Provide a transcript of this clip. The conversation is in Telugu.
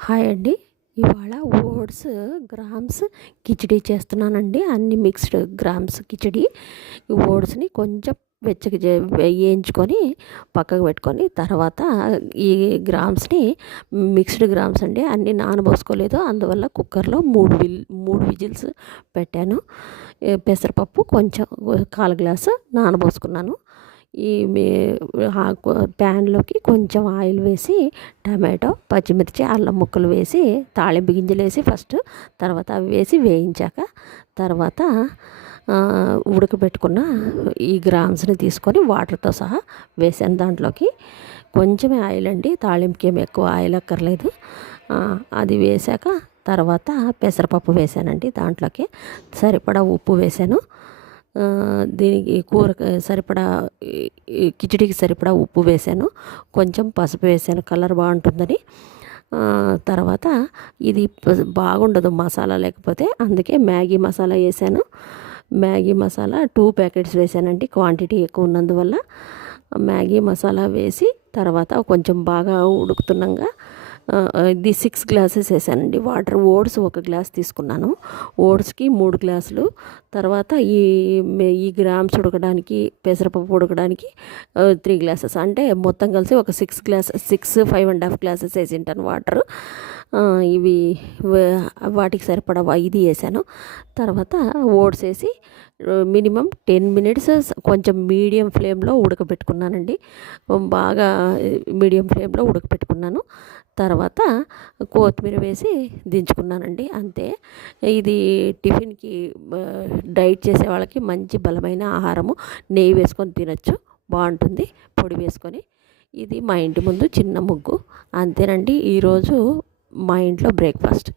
హాయ్ అండి. ఇవాళ ఓట్స్ గ్రామ్స్ కిచిడి చేస్తున్నానండి. అన్ని మిక్స్డ్ గ్రామ్స్ కిచిడి. ఈ ఓట్స్ని కొంచెం వెచ్చగా వేయించుకొని పక్కకు పెట్టుకొని, తర్వాత ఈ గ్రామ్స్ని మిక్స్డ్ గ్రామ్స్ అండి, అన్నీ నానబోసుకోలేదు. అందువల్ల కుక్కర్లో మూడు విజిల్స్ పెట్టాను. పెసరపప్పు కొంచెం 1/4 గ్లాసు నానబోసుకున్నాను. ఈ ప్యాన్లోకి కొంచెం ఆయిల్ వేసి టమాటో, పచ్చిమిర్చి, అల్లం ముక్కలు వేసి తాళింపు గింజలు వేసి ఫస్ట్, తర్వాత అవి వేసి వేయించాక తర్వాత ఉడకబెట్టుకున్న ఈ గ్రామ్స్ని తీసుకొని వాటర్తో సహా వేసాను దాంట్లోకి. కొంచెమే ఆయిల్ అండి, తాళింపుకి ఏమి ఎక్కువ ఆయిల్ అక్కర్లేదు. అది వేసాక తర్వాత పెసరపప్పు వేసానండి. దాంట్లోకి సరిపడా ఉప్పు వేసాను. దీనికి కూరకు సరిపడా కిచిడికి సరిపడా ఉప్పు వేసాను. కొంచెం పసుపు వేసాను, కలర్ బాగుంటుందని. తర్వాత ఇది బాగుండదు మసాలా లేకపోతే, అందుకే మ్యాగీ మసాలా వేసాను. మ్యాగీ మసాలా 2 ప్యాకెట్స్ వేసానండి, క్వాంటిటీ ఎక్కువ ఉన్నందువల్ల. మ్యాగీ మసాలా వేసి తర్వాత కొంచెం బాగా ఉడుకుతున్నాగా ఇది 6 గ్లాసెస్ వేసానండి వాటర్. ఓట్స్ 1 గ్లాస్ తీసుకున్నాను, ఓట్స్కి 3 గ్లాసులు. తర్వాత ఈ గ్రామ్స్ ఉడకడానికి, పెసరపప్పు ఉడకడానికి 3 గ్లాసెస్, అంటే మొత్తం కలిసి ఒక 5.5 గ్లాసెస్ వేసింటాను వాటర్. ఇవి వాటికి సరిపడా ఇది వేసాను. తర్వాత ఓట్స్ వేసి మినిమం 10 మినిట్స్ కొంచెం మీడియం ఫ్లేమ్లో ఉడకబెట్టుకున్నానండి. బాగా మీడియం ఫ్లేమ్లో ఉడకబెట్టుకున్నాను. తర్వాత కొత్తిమీర వేసి దించుకున్నానండి, అంతే. ఇది టిఫిన్కి డైట్ చేసే వాళ్ళకి మంచి బలమైన ఆహారము. నెయ్యి వేసుకొని తినచ్చు, బాగుంటుంది పొడి వేసుకొని. ఇది మా ఇంటి ముందు చిన్న ముగ్గు, అంతేనండి ఈరోజు మా ఇంట్లో బ్రేక్ఫాస్ట్.